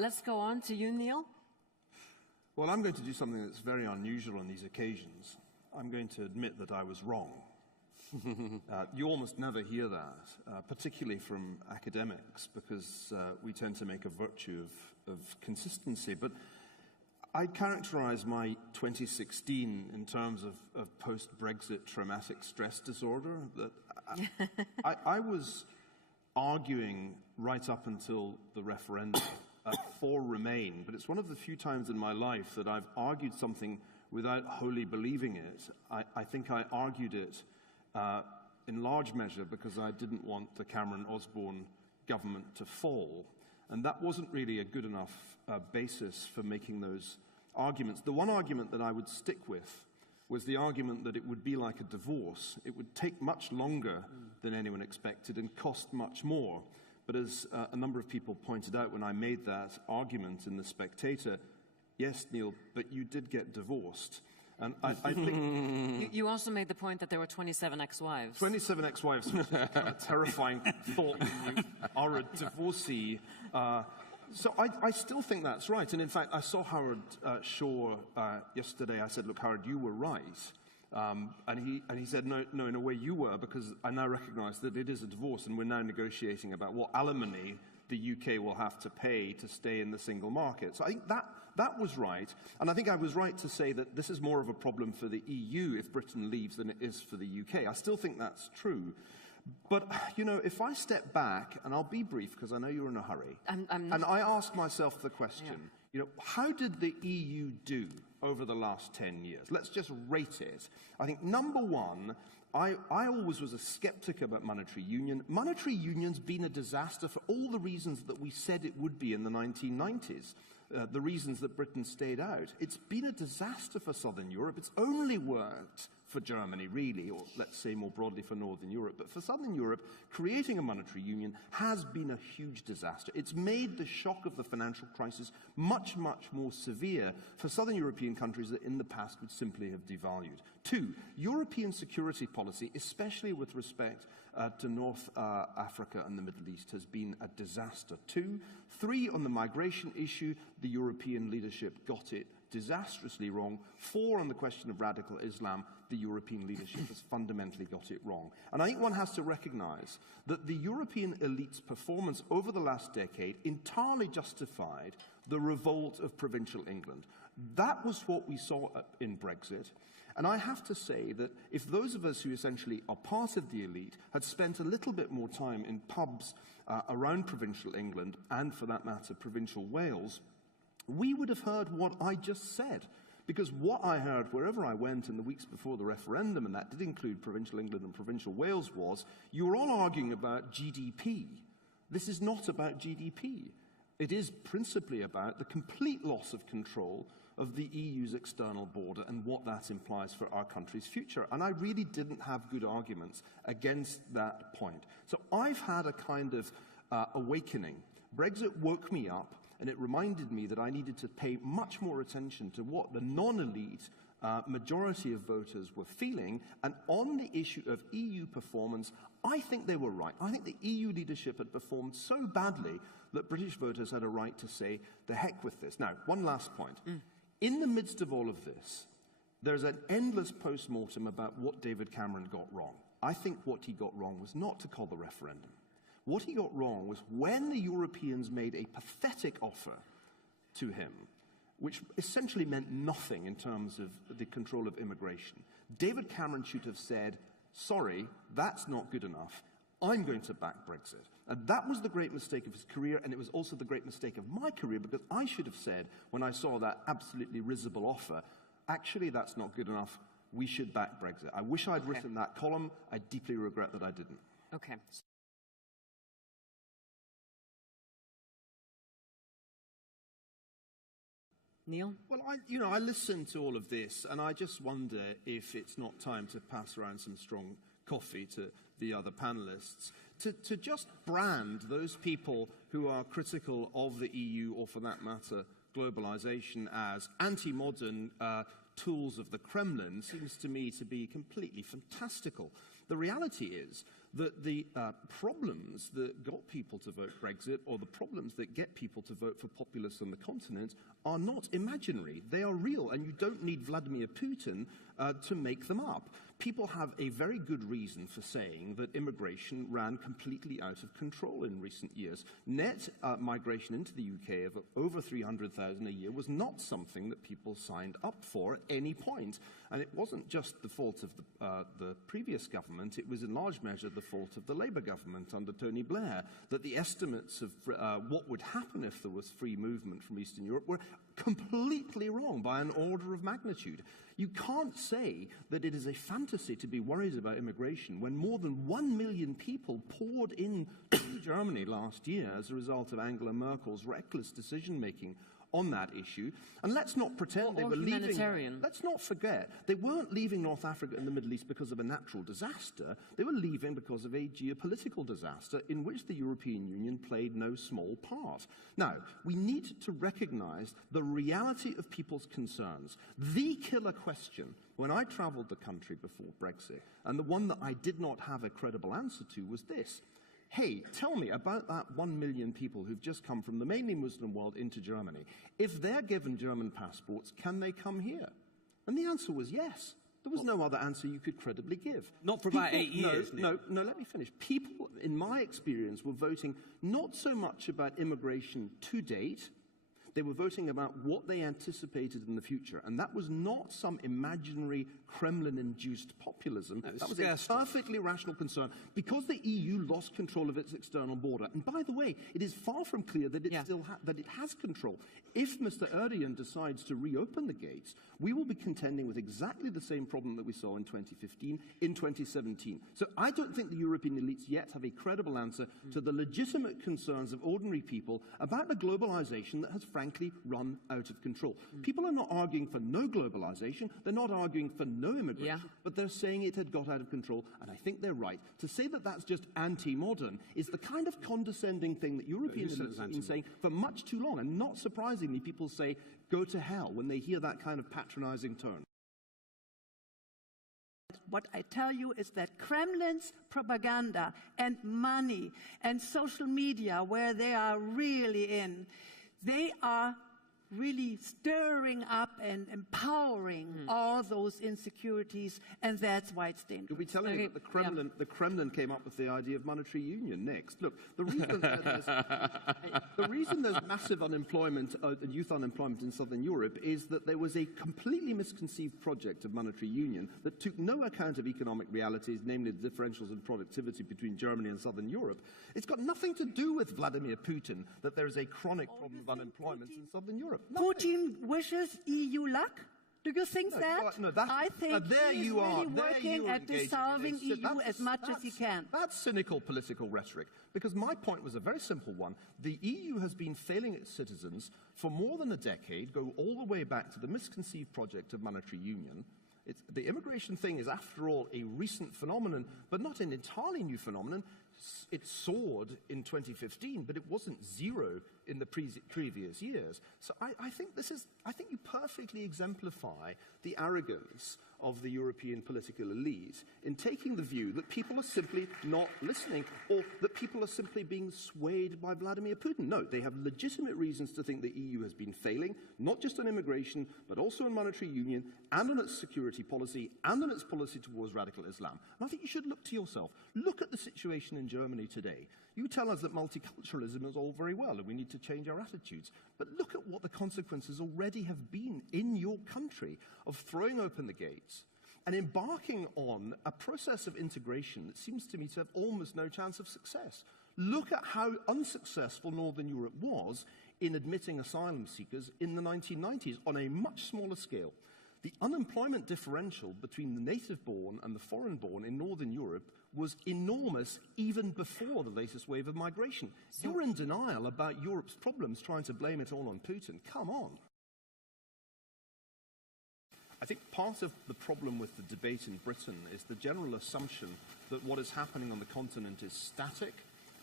Let's go on to you, Neil. Well, I'm going to do something that's very unusual on these occasions. I'm going to admit that I was wrong. You almost never hear that, particularly from academics, because we tend to make a virtue of consistency. But I characterize my 2016 in terms of post-Brexit traumatic stress disorder. That I was arguing right up until the referendum for Remain, but it's one of the few times in my life that I've argued something without wholly believing it. I think I argued it in large measure because I didn't want the Cameron-Osborne government to fall. And that wasn't really a good enough basis for making those arguments. The one argument that I would stick with was the argument that it would be like a divorce. It would take much longer than anyone expected and cost much more. But as a number of people pointed out when I made that argument in The Spectator, yes, Neil, but you did get divorced. And I think you also made the point that there were 27 ex-wives. 27 ex-wives, which is a kind of terrifying thought when you are a divorcee. So I still think that's right. And in fact, I saw Howard Shaw yesterday. I said, look, Howard, you were right. And he said, no, in a way you were, because I now recognize that it is a divorce and we're now negotiating about what alimony the UK will have to pay to stay in the single market. So I think that was right. And I think I was right to say that this is more of a problem for the EU if Britain leaves than it is for the UK. I still think that's true. But, you know, if I step back, and I'll be brief because I know you're in a hurry, and I ask myself the question, you know, how did the EU do over the last 10 years? Let's just rate it. I think, number one, I always was a skeptic about monetary union. Monetary union's been a disaster for all the reasons that we said it would be in the 1990s. The reasons that Britain stayed out. It's been a disaster for Southern Europe. It's only worked for Germany, really, or let's say more broadly for Northern Europe. But for Southern Europe, creating a monetary union has been a huge disaster. It's made the shock of the financial crisis much, much more severe for Southern European countries that in the past would simply have devalued. Two, European security policy, especially with respect to North Africa and the Middle East, has been a disaster. Three, on the migration issue, the European leadership got it disastrously wrong. Four, on the question of radical Islam, the European leadership has fundamentally got it wrong. And I think one has to recognize that the European elite's performance over the last decade entirely justified the revolt of provincial England. That was what we saw in Brexit. And I have to say that if those of us who essentially are part of the elite had spent a little bit more time in pubs around provincial England, and for that matter, provincial Wales, we would have heard what I just said. Because what I heard wherever I went in the weeks before the referendum, and that did include provincial England and provincial Wales, was you were all arguing about GDP. This is not about GDP. It is principally about the complete loss of control of the EU's external border and what that implies for our country's future. And I really didn't have good arguments against that point. So I've had a kind of awakening. Brexit woke me up, and it reminded me that I needed to pay much more attention to what the non-elite majority of voters were feeling. And on the issue of EU performance, I think they were right. I think the EU leadership had performed so badly that British voters had a right to say, the heck with this. Now, one last point. In the midst of all of this, there's an endless post-mortem about what David Cameron got wrong. I think what he got wrong was not to call the referendum. What he got wrong was when the Europeans made a pathetic offer to him, which essentially meant nothing in terms of the control of immigration, David Cameron should have said, sorry, that's not good enough. I'm going to back Brexit. And that was the great mistake of his career, and it was also the great mistake of my career, because I should have said, when I saw that absolutely risible offer, actually, that's not good enough. We should back Brexit. I wish I'd written that column. I deeply regret that I didn't. Okay. Neil? Well, I listen to all of this, and I just wonder if it's not time to pass around some strong coffee to the other panelists, to just brand those people who are critical of the EU, or for that matter, globalization, as anti-modern tools of the Kremlin seems to me to be completely fantastical. The reality is that the problems that got people to vote Brexit, or the problems that get people to vote for populists on the continent, are not imaginary. They are real, and you don't need Vladimir Putin to make them up. People have a very good reason for saying that immigration ran completely out of control in recent years. Net migration into the UK of over 300,000 a year was not something that people signed up for at any point. And it wasn't just the fault of the previous government, it was in large measure the fault of the Labour government under Tony Blair, that the estimates of what would happen if there was free movement from Eastern Europe were completely wrong by an order of magnitude. You can't say that it is a fantasy to be worried about immigration when more than 1 million people poured into Germany last year as a result of Angela Merkel's reckless decision-making on that issue. And let's not pretend they were leaving. Let's not forget, they weren't leaving North Africa and the Middle East because of a natural disaster. They were leaving because of a geopolitical disaster in which the European Union played no small part. Now, we need to recognize the reality of people's concerns. The killer question when I traveled the country before Brexit, and the one that I did not have a credible answer to, was this. Hey, tell me about that 1 million people who've just come from the mainly Muslim world into Germany. If they're given German passports, can they come here? And the answer was yes. There was no other answer you could credibly give. Not for about 8 years. No, let me finish. People, in my experience, were voting not so much about immigration to date. They were voting about what they anticipated in the future. And that was not some imaginary Kremlin-induced populism. That was a perfectly rational concern because the EU lost control of its external border. And by the way, it is far from clear that it that it has control. If Mr. Erdogan decides to reopen the gates, we will be contending with exactly the same problem that we saw in 2015, in 2017. So I don't think the European elites yet have a credible answer to the legitimate concerns of ordinary people about a globalization that has frankly run out of control. People are not arguing for no globalization, they're not arguing for no immigration, but they're saying it had got out of control, and I think they're right. To say that that's just anti-modern is the kind of condescending thing that European elites have been saying for much too long, and not surprisingly, people say, go to hell, when they hear that kind of patronizing tone. What I tell you is that Kremlin's propaganda and money and social media, where they are really in, they are really stirring up and empowering all those insecurities, and that's why it's dangerous. You'll be telling me that the Kremlin came up with the idea of monetary union next. Look, the reason there's massive unemployment, youth unemployment in Southern Europe, is that there was a completely misconceived project of monetary union that took no account of economic realities, namely the differentials in productivity between Germany and Southern Europe. It's got nothing to do with Vladimir Putin that there is a chronic problem of unemployment in Southern Europe. Putin wishes EU luck? Do you think that? No, I think he's really working at dissolving EU as much as he can. That's cynical political rhetoric, because my point was a very simple one. The EU has been failing its citizens for more than a decade, go all the way back to the misconceived project of monetary union. The immigration thing is, after all, a recent phenomenon, but not an entirely new phenomenon. It soared in 2015, but it wasn't zero in the previous years. So I think you perfectly exemplify the arrogance of the European political elite in taking the view that people are simply not listening, or that people are simply being swayed by Vladimir Putin. No, they have legitimate reasons to think the EU has been failing, not just on immigration, but also on monetary union, and on its security policy, and on its policy towards radical Islam. And I think you should look to yourself. Look at the situation in Germany today. You tell us that multiculturalism is all very well and we need to change our attitudes. But look at what the consequences already have been in your country of throwing open the gates and embarking on a process of integration that seems to me to have almost no chance of success. Look at how unsuccessful Northern Europe was in admitting asylum seekers in the 1990s on a much smaller scale. The unemployment differential between the native-born and the foreign-born in Northern Europe was enormous even before the latest wave of migration. You're in denial about Europe's problems, trying to blame it all on Putin. Come on. I think part of the problem with the debate in Britain is the general assumption that what is happening on the continent is static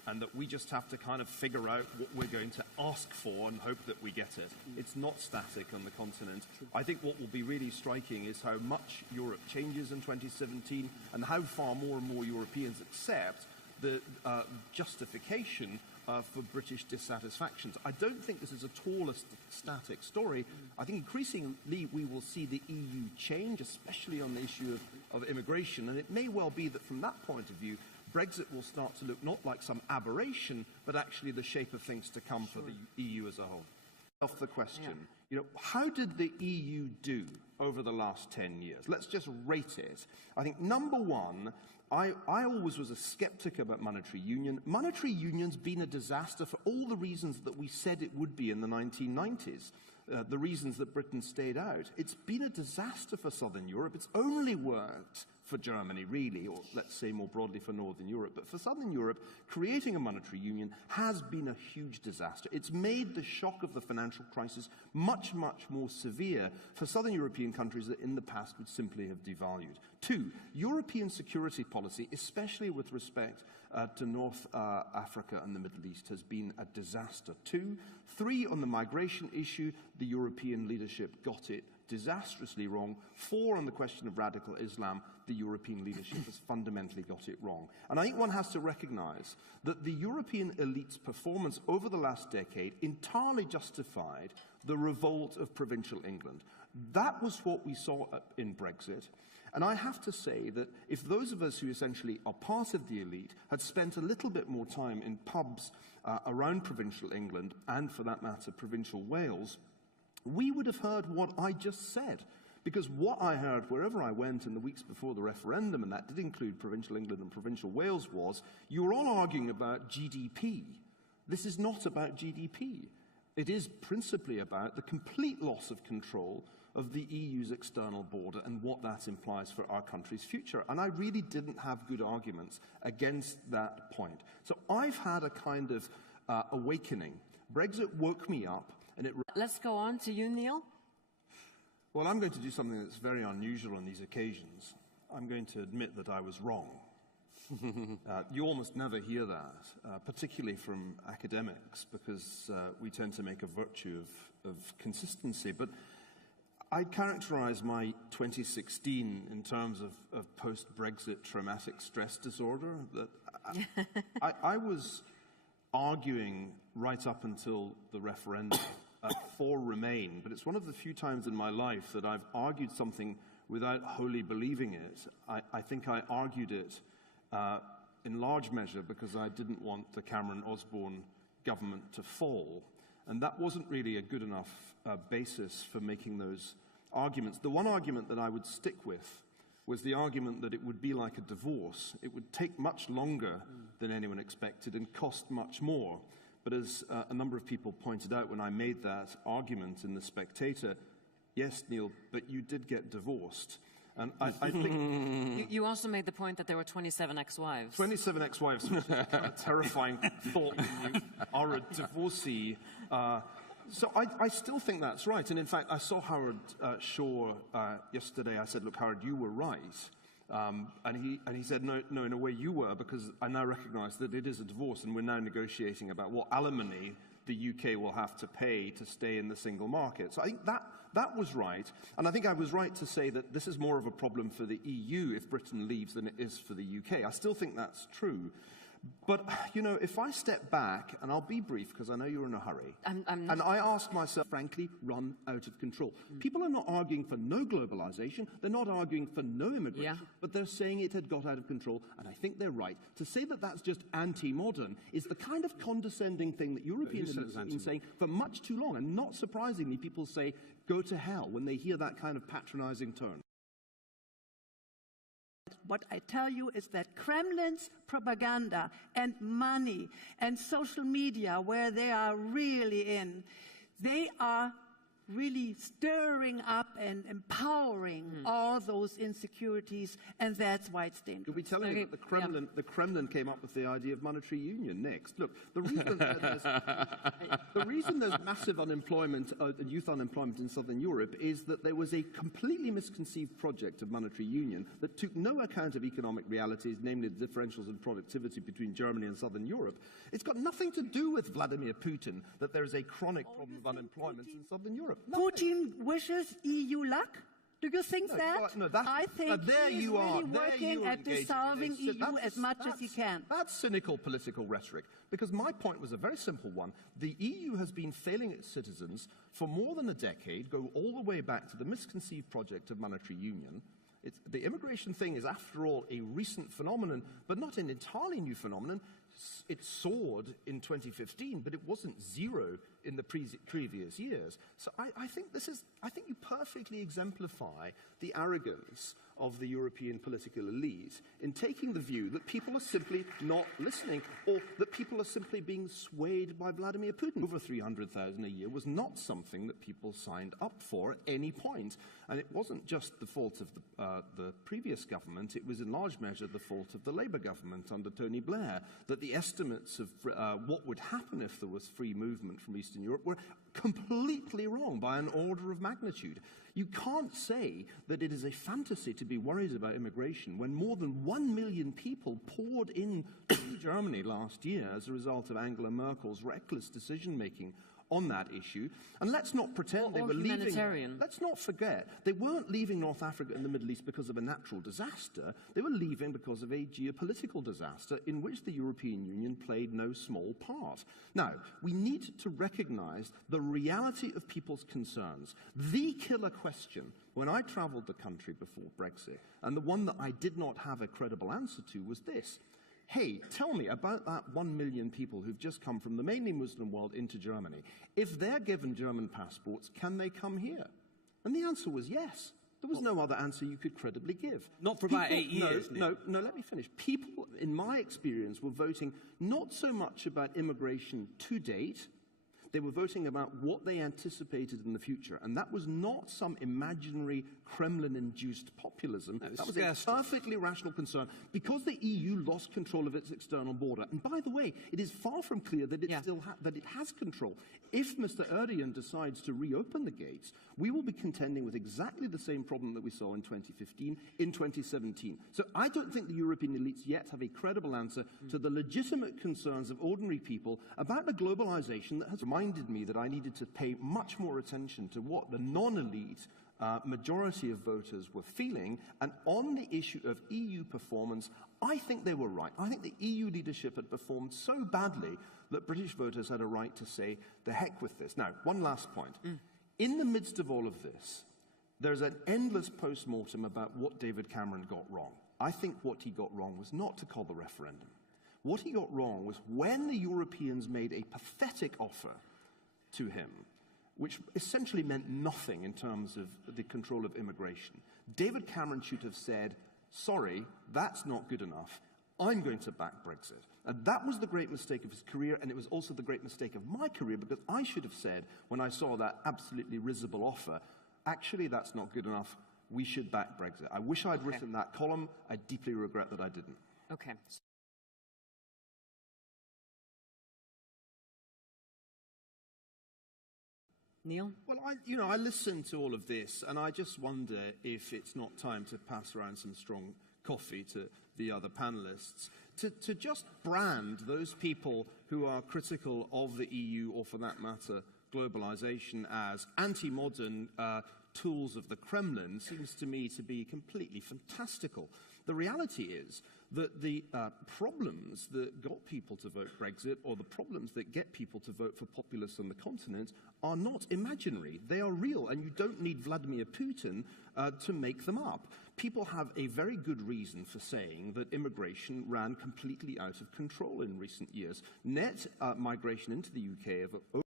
and that we just have to kind of figure out what we're going to ask for and hope that we get it. It's not static on the continent. I think what will be really striking is how much Europe changes in 2017 and how far more and more Europeans accept the justification for British dissatisfactions. I don't think this is at all a static story. I think increasingly we will see the EU change, especially on the issue of immigration, and it may well be that from that point of view, Brexit will start to look not like some aberration, but actually the shape of things to come for the EU as a whole. Off the question, how did the EU do over the last 10 years? Let's just rate it. I think number one, I always was a skeptic about monetary union. Monetary union's been a disaster for all the reasons that we said it would be in the 1990s, the reasons that Britain stayed out. It's been a disaster for Southern Europe. It's only worked for Germany, really, or let's say more broadly for Northern Europe. But for Southern Europe, creating a monetary union has been a huge disaster. It's made the shock of the financial crisis much, much more severe for Southern European countries that in the past would simply have devalued. Two, European security policy, especially with respect to North Africa and the Middle East, has been a disaster. Two, three, on the migration issue, the European leadership got it disastrously wrong. Four, on the question of radical Islam, the European leadership has fundamentally got it wrong. And I think one has to recognize that the European elite's performance over the last decade entirely justified the revolt of provincial England. That was what we saw in Brexit. And I have to say that if those of us who essentially are part of the elite had spent a little bit more time in pubs around provincial England, and for that matter, provincial Wales, we would have heard what I just said. Because what I heard wherever I went in the weeks before the referendum, and that did include provincial England and provincial Wales, was you were all arguing about GDP. This is not about GDP. It is principally about the complete loss of control of the EU's external border and what that implies for our country's future. And I really didn't have good arguments against that point. So I've had a kind of awakening. Brexit woke me up, and it... Let's go on to you, Niall. Well, I'm going to do something that's very unusual on these occasions. I'm going to admit that I was wrong. You almost never hear that, particularly from academics, because we tend to make a virtue of consistency. But I characterize my 2016 in terms of post-Brexit traumatic stress disorder. That I was arguing right up until the referendum for Remain, but it's one of the few times in my life that I've argued something without wholly believing it. I think I argued it in large measure because I didn't want the Cameron-Osborne government to fall. And that wasn't really a good enough basis for making those arguments. The one argument that I would stick with was the argument that it would be like a divorce. It would take much longer than anyone expected and cost much more. But as a number of people pointed out when I made that argument in The Spectator, yes, Neil, but you did get divorced. And I think... You also made the point that there were 27 ex-wives. 27 ex-wives, which is a kind of terrifying thought that you are a divorcee. So I still think that's right. And in fact, I saw Howard Shaw yesterday. I said, look, Howard, you were right. And he said, no, in a way you were, because I now recognize that it is a divorce and we're now negotiating about what alimony the UK will have to pay to stay in the single market. So I think that was right. And I think I was right to say that this is more of a problem for the EU if Britain leaves than it is for the UK. I still think that's true. But, you know, if I step back, and I'll be brief because I know you're in a hurry, and I ask myself, frankly, run out of control. People are not arguing for no globalization, they're not arguing for no immigration, but they're saying it had got out of control, and I think they're right. To say that that's just anti-modern is the kind of condescending thing that European elites have been saying for much too long, and not surprisingly, people say, go to hell, when they hear that kind of patronizing tone. What I tell you is that Kremlin's propaganda and money and social media, where they are really in, they are really stirring up and empowering all those insecurities, and that's why it's dangerous. You'll be telling me that the Kremlin came up with the idea of monetary union next. Look, the reason there's massive unemployment, youth unemployment in Southern Europe is that there was a completely misconceived project of monetary union that took no account of economic realities, namely the differentials in productivity between Germany and Southern Europe. It's got nothing to do with Vladimir Putin that there is a chronic problem of unemployment in Southern Europe. Putin wishes EU luck? Do you think that? No, I think there he's you are. really working at dissolving EU as much as he can. That's cynical political rhetoric, because my point was a very simple one. The EU has been failing its citizens for more than a decade, go all the way back to the misconceived project of monetary union. The immigration thing is, after all, a recent phenomenon, but not an entirely new phenomenon. It soared in 2015, but it wasn't zero in the previous years. So I think you perfectly exemplify the arrogance of the European political elite in taking the view that people are simply not listening, or that people are simply being swayed by Vladimir Putin. Over 300,000 a year was not something that people signed up for at any point. And it wasn't just the fault of the previous government, it was in large measure the fault of the Labour government under Tony Blair, that the estimates of what would happen if there was free movement from Eastern Europe were completely wrong by an order of magnitude. You can't say that it is a fantasy to be worried about immigration when more than 1 million people poured into Germany last year as a result of Angela Merkel's reckless decision-making on that issue. And let's not pretend they were leaving. Let's not forget, they weren't leaving North Africa and the Middle East because of a natural disaster. They were leaving because of a geopolitical disaster in which the European Union played no small part. Now, we need to recognize the reality of people's concerns. The killer question when I traveled the country before Brexit, and the one that I did not have a credible answer to, was this. Hey, tell me about that 1 million people who've just come from the mainly Muslim world into Germany. If they're given German passports, can they come here? And the answer was yes. There was no other answer you could credibly give. Not for about 8 years. No, let me finish. People, in my experience, were voting not so much about immigration to date. They were voting about what they anticipated in the future. And that was not some imaginary Kremlin-induced populism. That was a perfectly rational concern because the EU lost control of its external border. And by the way, it is far from clear that it that it has control. If Mr. Erdogan decides to reopen the gates, we will be contending with exactly the same problem that we saw in 2015, in 2017. So I don't think the European elites yet have a credible answer to the legitimate concerns of ordinary people about a globalization that has reminded me that I needed to pay much more attention to what the non-elite majority of voters were feeling. And on the issue of EU performance, I think they were right. I think the EU leadership had performed so badly that British voters had a right to say, the heck with this. Now, one last point. In the midst of all of this, there's an endless post-mortem about what David Cameron got wrong. I think what he got wrong was not to call the referendum. What he got wrong was when the Europeans made a pathetic offer to him, which essentially meant nothing in terms of the control of immigration. David Cameron should have said, sorry, that's not good enough. I'm going to back Brexit. And that was the great mistake of his career, and it was also the great mistake of my career, because I should have said, when I saw that absolutely risible offer, actually, that's not good enough. We should back Brexit. I wish I'd written that column. I deeply regret that I didn't. Okay. Niall? Well, I listen to all of this, and I just wonder if it's not time to pass around some strong coffee to the other panelists, to just brand those people who are critical of the EU, or for that matter, globalization, as anti-modern tools of the Kremlin seems to me to be completely fantastical. The reality is that the problems that got people to vote Brexit, or the problems that get people to vote for populists on the continent, are not imaginary. They are real, and you don't need Vladimir Putin to make them up. People have a very good reason for saying that immigration ran completely out of control in recent years. Net migration into the UK of